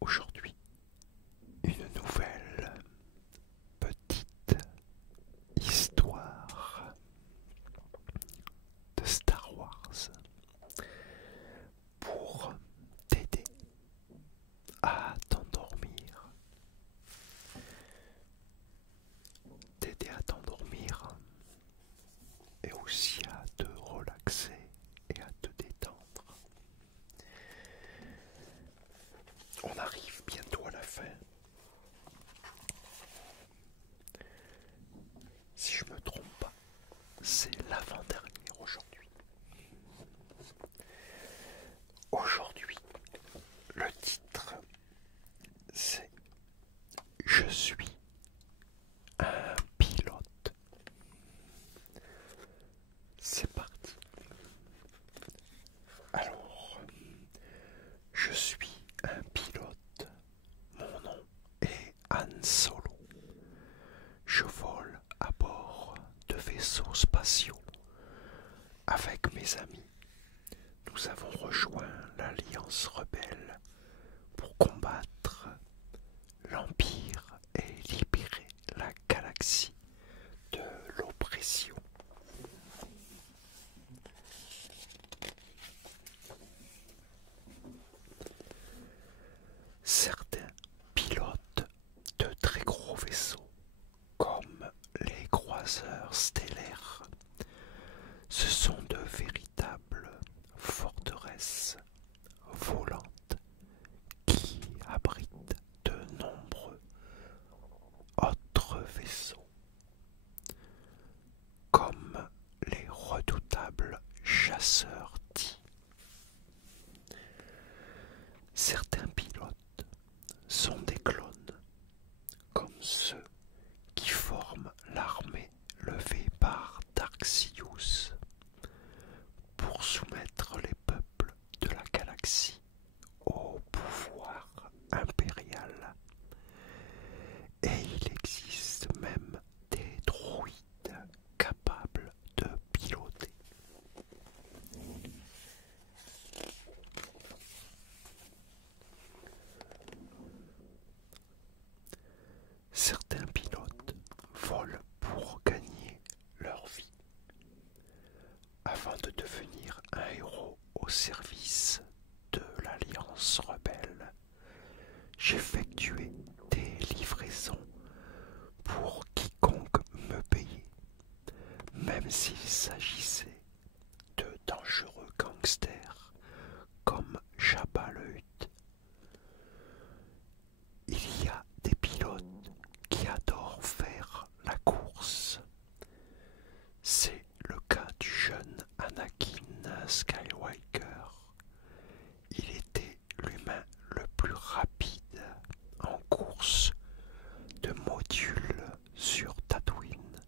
Aujourd'hui, une nouvelle petite histoire de Star Wars pour t'aider à t'endormir. T'aider à t'endormir et aussi à te relaxer et à te détendre. On arrive bientôt à la fin. Si je me trompe pas, c'est l'avant-dernière aujourd'hui. Aujourd'hui, le titre, c'est Je suis un pilote. C'est parti. Alors, je suis un pilote. Mon nom est Han Solo. Je vole à bord de vaisseaux spatiaux. Avec mes amis, nous avons rejoint l'Alliance rebelle pour combattre l'Empire et libérer la galaxie de l'oppression. Certains pilotent de très gros vaisseaux, comme les croiseurs stellaires. Ce sont de véritables forteresses volantes qui abritent de nombreux autres vaisseaux, comme les redoutables chasseurs dits. Certains pilotes sont des clones, comme ceux qui forment l'armée levée par Dark Sidious pour soumettre les peuples de la galaxie au pouvoir impérial. Et il existe même des droïdes capables de piloter. Certains pilotes volent pour gagner leur vie. Avant de devenir un héros au service de l'Alliance rebelle, j'effectuais des livraisons pour quiconque me payait, même s'il s'agissait de dangereux gangsters comme Jabba le Hutt. Il y a des pilotes qui adorent faire la course. C'est le cas du jeune Anakin Skywalker. Il était l'humain le plus rapide en course de module sur Tatooine.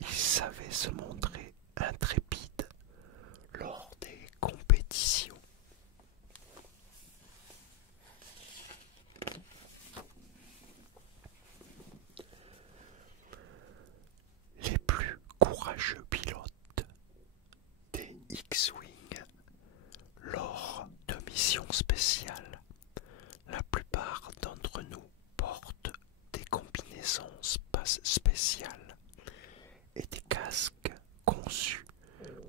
Il savait se montrer intrépide lors des compétitions. Les plus courageux pilotes des X-Wing lors de missions spéciales. La plupart d'entre nous portent des combinaisons spéciales et des casques conçus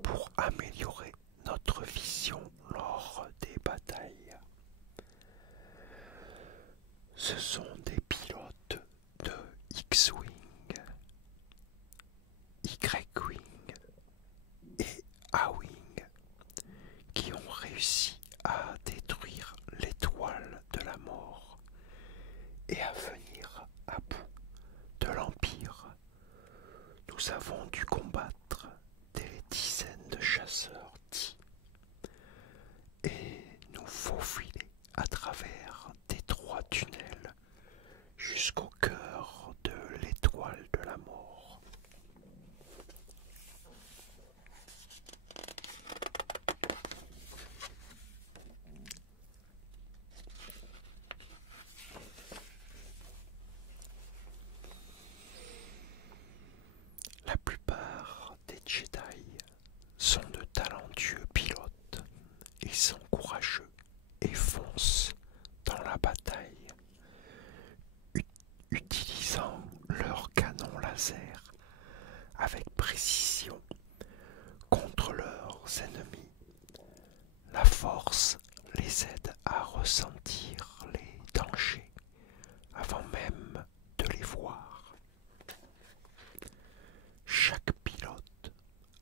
pour améliorer notre vision lors des batailles. Ce sont des pilotes de X-Wing, Y-Wing et A-Wing qui ont réussi à détruire l'étoile de la mort et à venir à bout de l'Empire. Nous avons dû combattre des dizaines de chasseurs dits et nous faufiler à travers d'étroits tunnels jusqu'au cœur de l'étoile de la mort. La plupart leurs ennemis. La force les aide à ressentir les dangers avant même de les voir. Chaque pilote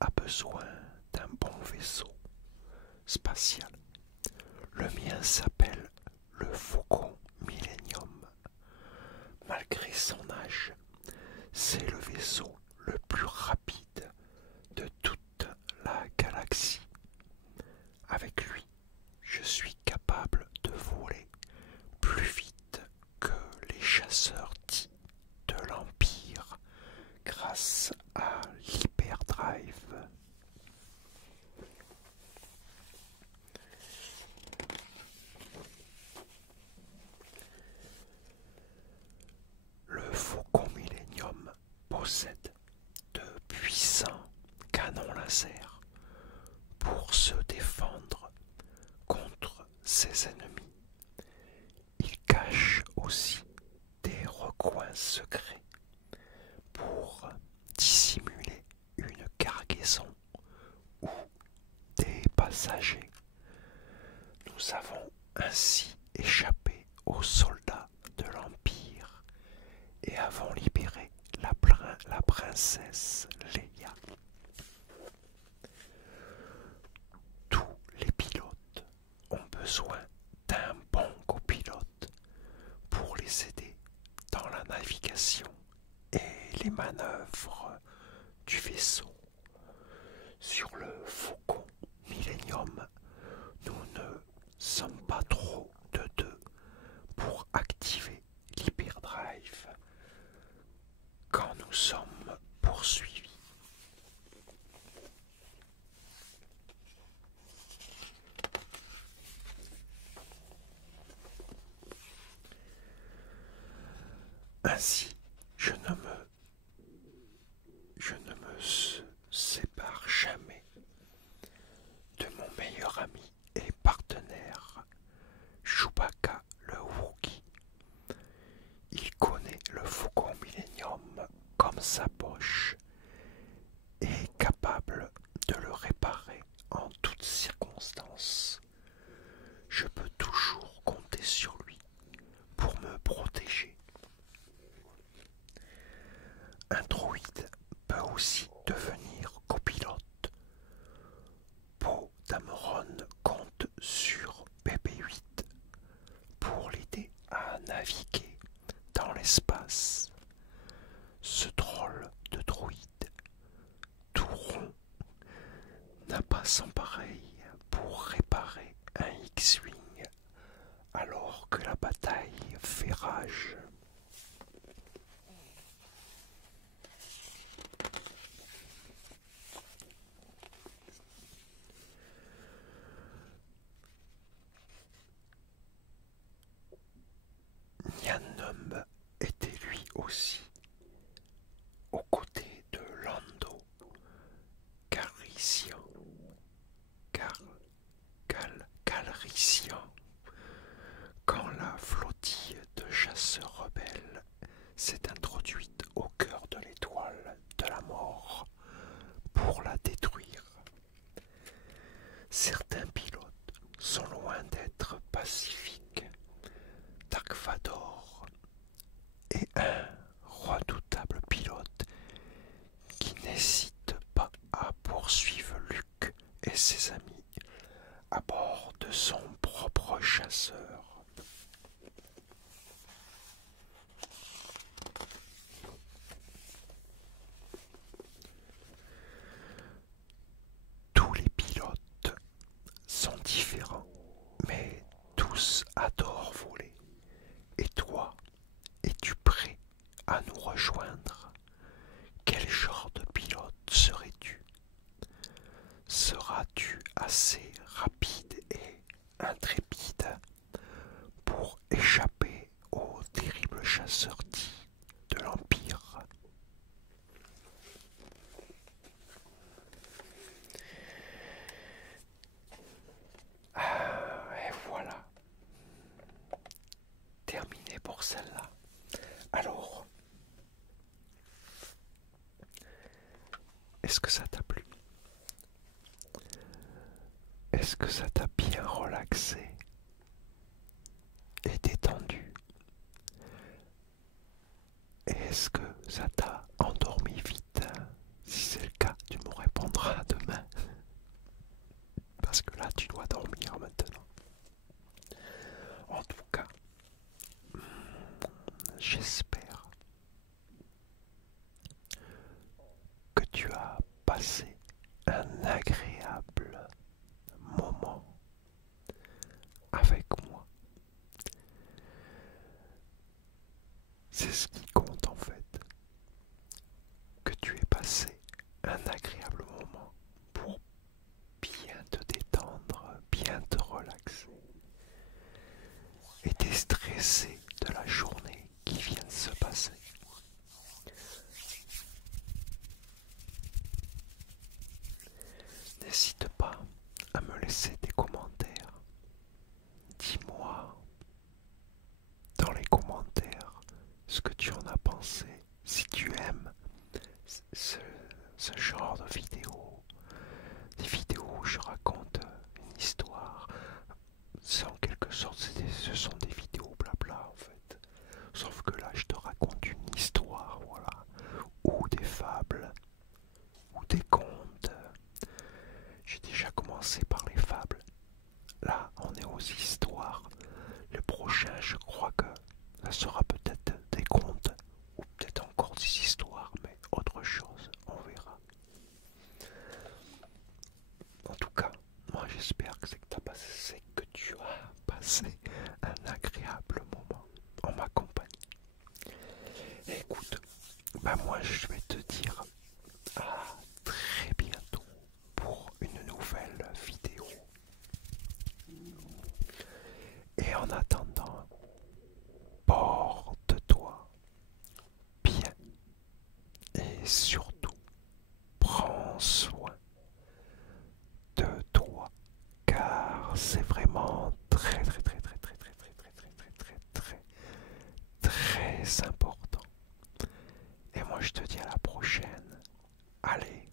a besoin d'un bon vaisseau spatial. Le mien s'appelle le Faucon Millennium. Malgré son âge, c'est le vaisseau le plus rapide de toute la galaxie. Avec lui, je suis capable de voler plus vite que les chasseurs dits de l'Empire grâce à l'hyperdrive. Le Faucon Millennium possède de puissants canons laser pour se défendre contre ses ennemis. Il cache aussi des recoins secrets pour dissimuler une cargaison ou des passagers. Nous avons ainsi échappé aux soldats de l'Empire et avons libéré la princesse Leia. Tous les pilotes ont besoin d'un bon copilote pour les aider dans la navigation et les manœuvres du vaisseau. Sur le Faucon Millennium, nous ne sommes pas trop de deux pour activer l'hyperdrive quand nous sommes poursuivis. Ainsi, je ne me sépare jamais de mon meilleur ami et partenaire, Chewbacca le Wookiee. Il connaît le Faucon Millennium comme sa poche et est capable de le réparer en toutes circonstances. Je peux toujours compter sur lui pour me protéger. Un droïde peut aussi devenir copilote. Poe Dameron compte sur BB-8 pour l'aider à naviguer dans l'espace. Ce drôle de droïde, tout rond, n'a pas son pareil pour réparer un X-Wing alors que la bataille fait rage. Nien était lui aussi aux côtés de Lando Calrissian, Calrissian, quand la flottille de chasseurs rebelles s'est introduite au cœur de l'étoile de la mort pour la détruire. Certains pilotes sont loin d'être pacifiques. Dark Vador est un redoutable pilote qui n'hésite pas à poursuivre Luke et ses amis à bord de son propre chasseur. Tous les pilotes sont différents, mais tous adorent voler. Et toi, es-tu prêt à nous rejoindre? Quel genre de pilote serais-tu? Seras-tu assez rapide et intrépide pour échapper aux terribles chasseurs dits de l'Empire? Ah, et voilà, terminé pour celle-là. Alors, est-ce que ça t'a plu? Est-ce que ça t'a bien relaxé et détendu? Et est-ce que ça t'a endormi vite? Si c'est le cas, tu me répondras demain. Parce que là, tu dois dormir maintenant. En tout cas, j'espère que tu as passé un agréable moment avec moi. C'est ce qui compte en fait. Que tu aies passé un agréable moment pour bien te détendre, bien te relaxer et déstresser de la journée qui vient de se passer. N'hésite pas à me laisser des commentaires. Dis-moi dans les commentaires ce que tu en as pensé. Si tu aimes ce, ce genre de vidéos, des vidéos où je raconte une histoire, c'est en quelque sorte, ce sont des vidéos blabla en fait. Sauf que là, je te raconte une histoire, voilà, ou des fables, ou des contes. J'ai déjà commencé par les fables. Là, on est aux histoires. Le prochain, je crois que ça sera peut-être des contes, ou peut-être encore des histoires, mais autre chose, on verra. En tout cas, moi j'espère que que tu as passé un agréable moment en ma compagnie. Et écoute, bah moi je vais te dire à très bientôt pour une nouvelle vidéo. Et en attendant, porte-toi bien et surtout prends soin de toi car c'est vraiment très très très très très très très très très très très très très important. Et moi je te dis à la prochaine. Allez,